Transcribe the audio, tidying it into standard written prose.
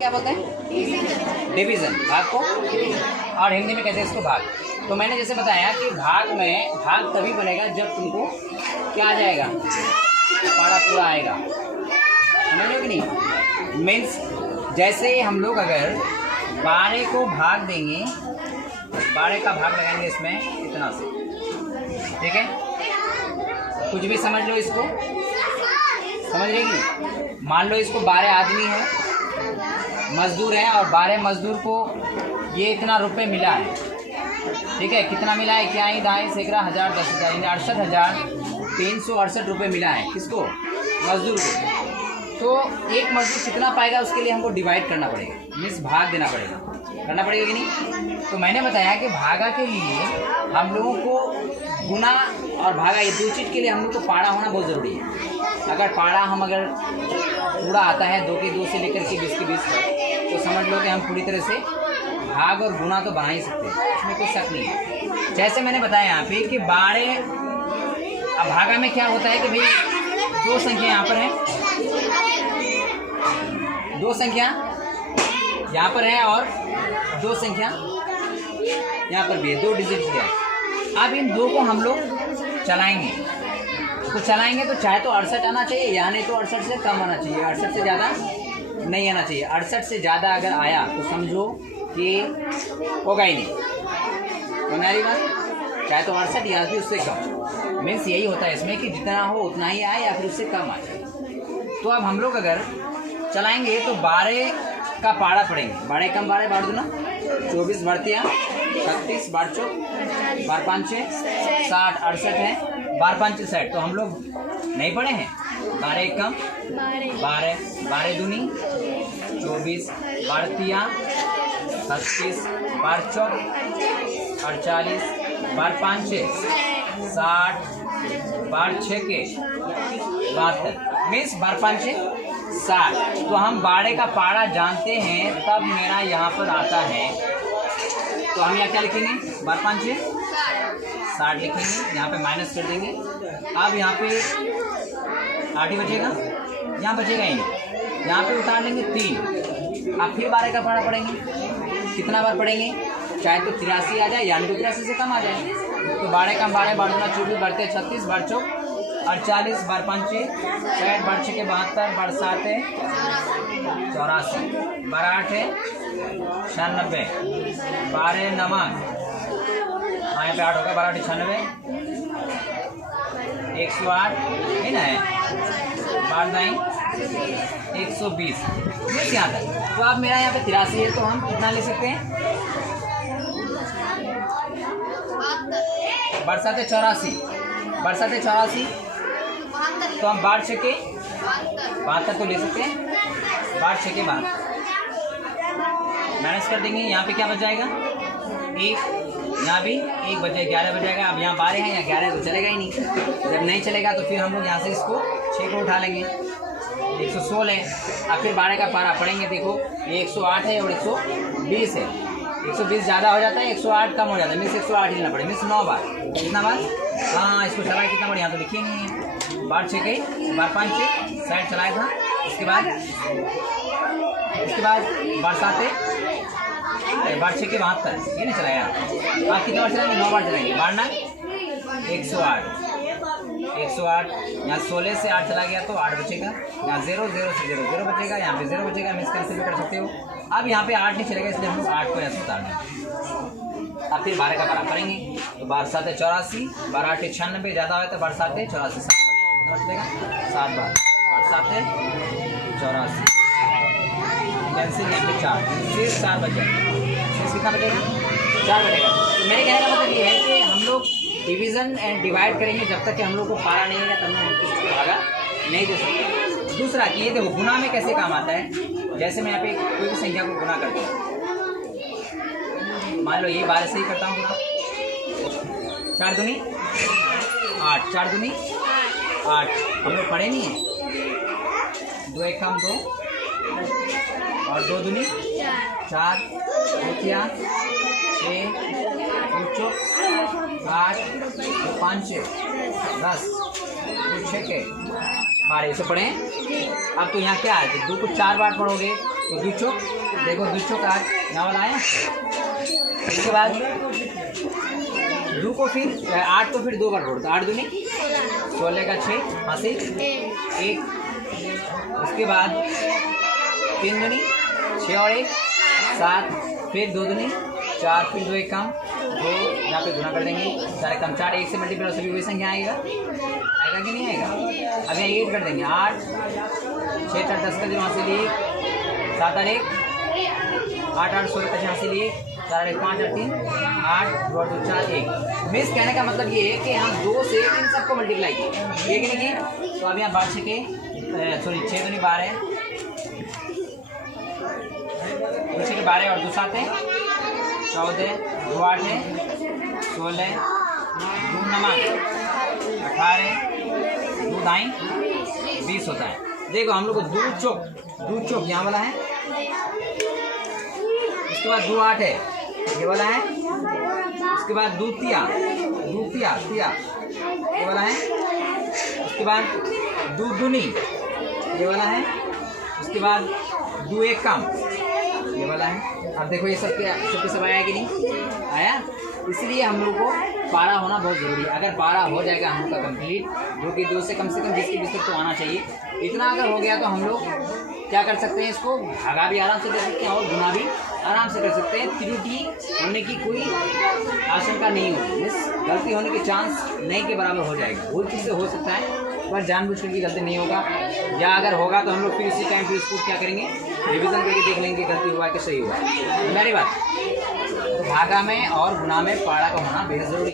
क्या बोलते हैं? डिवीजन। भाग को और हिंदी में कहते हैं इसको भाग। तो मैंने जैसे बताया कि भाग में भाग तभी बनेगा जब तुमको क्या आ जाएगा, पाड़ा पूरा आएगा। समझ लो कि नहीं? मीन्स जैसे हम लोग अगर 12 को भाग देंगे, 12 का भाग लगाएंगे इसमें इतना से, ठीक है? कुछ भी समझ लो इसको, समझ रहे कि मान लो इसको 12 आदमी है, मजदूर हैं, और 12 मजदूर को ये इतना रुपए मिला है, ठीक है? कितना मिला है? क्या ही दाएँ सैकड़ा हज़ार 10,000 यानी 68,368 रुपये मिला है। किसको? मजदूर को। तो एक मजदूर कितना पाएगा उसके लिए हमको डिवाइड करना पड़ेगा, मीन्स भाग देना पड़ेगा, करना पड़ेगा कि नहीं? तो मैंने बताया कि भागा के लिए हम लोगों को गुना और भागा, ये दो चीज़ के लिए हम लोग को पाड़ा होना बहुत ज़रूरी है। अगर पाड़ा अगर पूरा आता है 2 के 2 से लेकर के 20 के 20 तक, तो समझ लो कि हम पूरी तरह से भाग और गुना तो बना ही सकते हैं, इसमें कोई शक नहीं है। जैसे मैंने बताया यहाँ पे कि 12, अब भागा में क्या होता है कि भाई 2 संख्या यहाँ पर है, 2 संख्या यहाँ पर है और 2 संख्या यहाँ पर भी है, 2 डिजिट है। अब इन 2 को हम लोग चलाएंगे, तो चलाएंगे तो चाहे तो 68 आना चाहिए या नहीं तो 68 से कम आना चाहिए, 68 से ज़्यादा नहीं आना चाहिए। 68 से ज़्यादा अगर आया तो समझो कि होगा ही नहीं, बना रही बात? चाहे तो 68 या फिर उससे कम, मीन्स यही होता है इसमें कि जितना हो उतना ही आए या फिर उससे कम आ जाए। तो अब हम लोग अगर चलाएंगे तो 12 का पाड़ा पड़ेंगे, 12 कम 12 बाढ़ दूना 24 बढ़तियाँ 36 बाढ़ 4 बार 5 6 60 68 है, बार 5 60। तो हम लोग नहीं पढ़े हैं, 12 कम 12 12 दूनी 24 बढ़तियाँ 36 बार 4 48 बार 5 6 60 बार 6 के 72 मीन्स बार 5 6 60। तो हम 12 का पाड़ा जानते हैं, तब मेरा यहाँ पर आता है, तो हम यहाँ क्या लिखेंगे? बार 5 6 60 लिखेंगे, यहाँ पे माइनस कर देंगे। अब यहाँ पे 8 ही बचेगा, यहाँ बचेगा ही नहीं, यहाँ पे उतार लेंगे 3। अब फिर 12 का पाड़ा पढ़ेंगे, कितना बार पढ़ेंगे? चाहे तो 83 आ जाए या 83 से कम आ जाए। तो 12 कम 12 बार 24 बढ़ते 36 बार 4 48 बार 5 6 60 बार 6 के 72 बार 7 है 84 बार 8 है 96 12 9 यहाँ पे 8 होगा, 12 96 108 है ना, है बार 9 120 बस यहाँ तक। तो अब मेरा यहाँ पे 83 है, तो हम कितना ले सकते हैं? बार 7 है 84 बार 7 है 84, तो हम बार 6 के 72 तो ले सकते हैं, बार 6 के 72 माइनस कर देंगे। यहाँ पे क्या बच जाएगा? 1, यहाँ भी 1 बच जाएगा, 11 बच जाएगा। अब यहाँ 12 है, यहाँ 11 तो चलेगा ही नहीं। जब नहीं चलेगा तो फिर हम लोग यहाँ से इसको 6 को उठा लेंगे, 116 है। अब फिर 12 का पारा पढ़ेंगे, देखो ये 108 है और 120 है, 120 ज़्यादा हो जाता है, 108 कम हो जाता है, मीन्स 108 लेना पड़ेगा, मीन्स 9 बार। कितना बार? हाँ, इसको चलाए कितना बार? यहाँ तो लिखिए नहीं है। बार 6 के बार 5 6 साइड चलाया था, उसके बाद बार 7 है बार 6 के 72 ये नहीं चलाया। आप कितने बार चलाएंगे? 9 बार चलाएंगे। बार 9 108 यहाँ 16 से 8 चला गया तो 8 बचेगा, यहाँ 0 0 से 0 0 बचेगा, यहाँ पे 0 बचेगा, मीन्स कैंसिल भी कर सकते हो। अब यहाँ पे 8 नहीं चलेगा, इसलिए हम लोग 8 को यहाँ से उतारना है। अब फिर 12 का पारा करेंगे, तो बार 7 है 84 बार 8 है 96, ज़्यादा है तो बार 7 है 84 7 बचेगा, 7 बार 7 है 84 कैंसिल, यहाँ पे 4 फिर 4 बचेगा, फिर कितना बचेगा? 4 बचेगा। तो मेरे कहने का मतलब ये है कि हम लोग डिवीज़न एंड डिवाइड करेंगे, जब तक कि हम लोग को पारा नहीं है तब तक हम किसी को भागा नहीं दे सकते। दूसरा कि ये देखो गुना में कैसे काम आता है। जैसे मैं यहाँ पे कोई भी संख्या को गुना करता हूँ, मान लो ये 12 से ही करता हूँ गुना, 4 दूनी 8 4 दूनी 8, हम लोग पढ़े नहीं है, 2 1 कम 2 और 2 दूनी 4 2 6 2 8 2 5 10 2 6 के 12 से पढ़ें। अब तो यहाँ क्या है, 2 को 4 बार पढ़ोगे तो 2 चौक, देखो 2 चौक 8 यहाँ वाला आया। इसके बाद 2 को फिर 8 को फिर 2 बार जोड़ दो, 8 दूनी 16 का 6 हासिल 1। उसके बाद 3 दूनी 6 और 1 7, फिर 2 दूनी 4, फिर 2 1 कम 2, यहाँ पे गुना कर देंगे 4 कम 4, 1 से मल्टीप्लाई सभी वही संख्या आएगा कि नहीं आएगा। अब यहाँ 8 कर देंगे 8 6 4 10 का जो हासिल 1 7 और 1 8 8 16 का हासिल 1 4 1 5 8 3 8 2 2 4 1। मिस कहने का मतलब ये है कि हम 2 से इन सबको मल्टीप्लाई किए, ये कि नहीं। तो अब यहाँ 12 6 सॉरी 6 दूनी 12 2 6 12 और 2 7 है 14 2 8 है 16 2 9 18 2 9 20 होता है। देखो हम लोग को 2 चौक यहाँ वाला है, उसके बाद 2 8 है ये वाला है, उसके बाद 2 तिया ये वाला है, उसके बाद 2 दूनी ये वाला है, उसके बाद 2 1 कम ये वाला है। अब देखो ये सबके सब आया कि नहीं आया। इसलिए हम लोग को पारा होना बहुत ज़रूरी है। अगर पारा हो जाएगा हम लोग का कंप्लीट, जो कि 2 से कम 20 के 20 तक तो आना चाहिए। इतना अगर हो गया तो हम लोग क्या कर सकते हैं, इसको भागा भी आराम से कर सकते हैं और गुना भी आराम से कर सकते हैं। त्रुटि होने की कोई आशंका नहीं होगी, गलती होने के चांस नहीं के बराबर हो जाएगा। वो चीज़ से हो सकता है पर जानबूझ कर की गलती नहीं होगा, या अगर होगा तो हम लोग फिर इसी टाइम फिर इसको क्या करेंगे, रिवीजन करके देख लेंगे गलती हुआ कि सही हुआ। मेरी बात, तो भागा में और गुना में पारा का होना बेहद जरूरी।